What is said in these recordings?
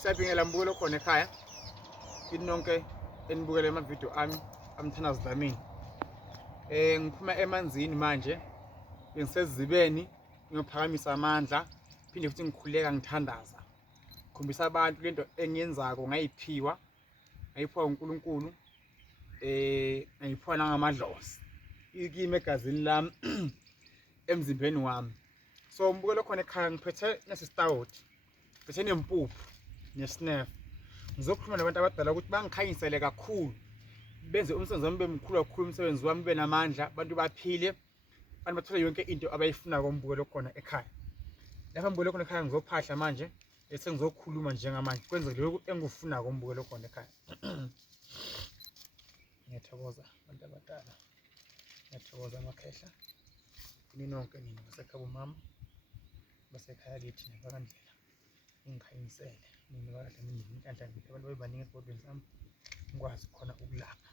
Siyabingelela mbukelo khona ekhaya kini nonke enibukele amavidiyo ami amthandazo dlamini. Ngiphuma emanzini manje ngisezibeni ngiyophakamisa amandla phinde futhi ngikhuleka ngithandaza ngikhombisa abantu lento engiyenzako ngayiphiwa uNkulunkulu ngayiphiwa nangamadlozi ikimi egazini lami emzimbeni wami. So mbukelo khona ekhaya ngiphethe nesistawuti, ngiphethe nempuphu nesnef. Ngizokhuluma nabantu abadala ukuthi bangikhanyisele kakhulu, benze umsebenzi wami ube mkhulu kakhulu, umsebenzi wami ube namandla, abantu baphile, abantu bathole yonke into abayifunayo mbukelo khona ekhaya. Lapha mbukelo khona ekhaya ngizophahla manje bese ngizokhuluma njengamanje kwenzeke lokho engikufunako mbukelo khona ekhaya. Ngiyathokoza abantu abadala, ngiyathokoza amakhehla, ini nonke nina basekhaya mama, basekhaya lithi nebakandlela, ngikhanyisele nina bakadla inhlanhla ngithi abantu bebaningi esibodweni sami ngikwazi khona ukulapha.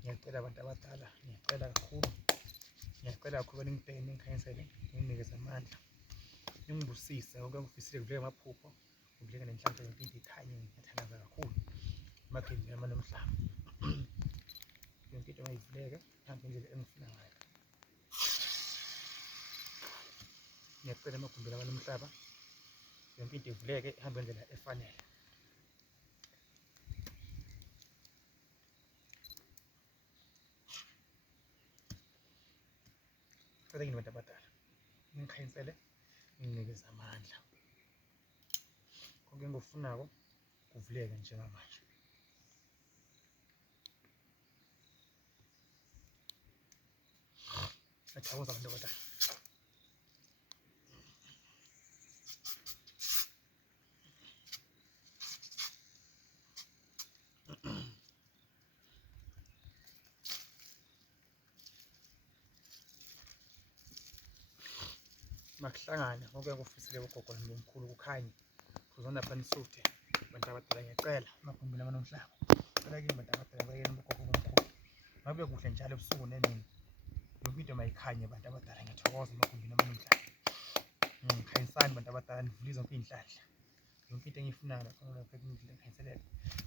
Ngiyacela abantu abadala, ngiyacela kakhulu baningibheke, ningikhanyisele, ninginikeze amandla, ningibusise konke engifisile, kuvuleke amaphupho, kuvuleke nenhlanhla yonke into ikhanye. Ngiyathandaza kakhulu emakhehla yami nomhlaba, yonke into mayivuleke ihambe ngendlela engifuna ngayo. Ngiyacela emagumbini ami nomhlaba yonke into ivuleke ihambe ngendlela efanele. Ngicela kini bantu abadala ningikhanyisele, ninginikeze amandla, konke engikufunako kuvuleke njengamanje. Ngiyathokoza abantu abadala. Makuhlangane konke engikufisile kugogo nami omkhulu kukhanye, kuzona lapha nisuthe bantu abadala. Ngiyacela emagumbini ami nomhlaba, ngicela kini bantu abadala, bayekeni ugogo omkhulu, makube kuhle njalo ebusuku nemini, yonke into mayikhanye bantu abadala. Ngiyathokoza emagumbini ami nomhlaba, ngikhanyisani bantu abadala, nivule zonke iy'nhlanhla, yonke into engiyifunayo ngikhanyiselele.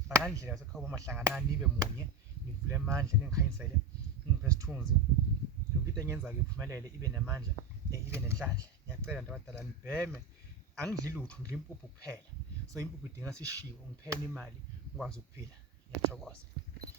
Bakandlela basekhaya bomahlanganani nibe munye, nivule amandla, ningikhanyisele, ningiphe isithunzi, yonke into engiyenzayo iphumelele, ibe namandla, ibe nenhlanhla. Ngiyacela bantu abadala nibheme, angidli lutho, ngidla impuphu kuphela. So impuphu idinga sishiwo, ngipheni imali ngikwazi ukuphila. Ngiyathokoza.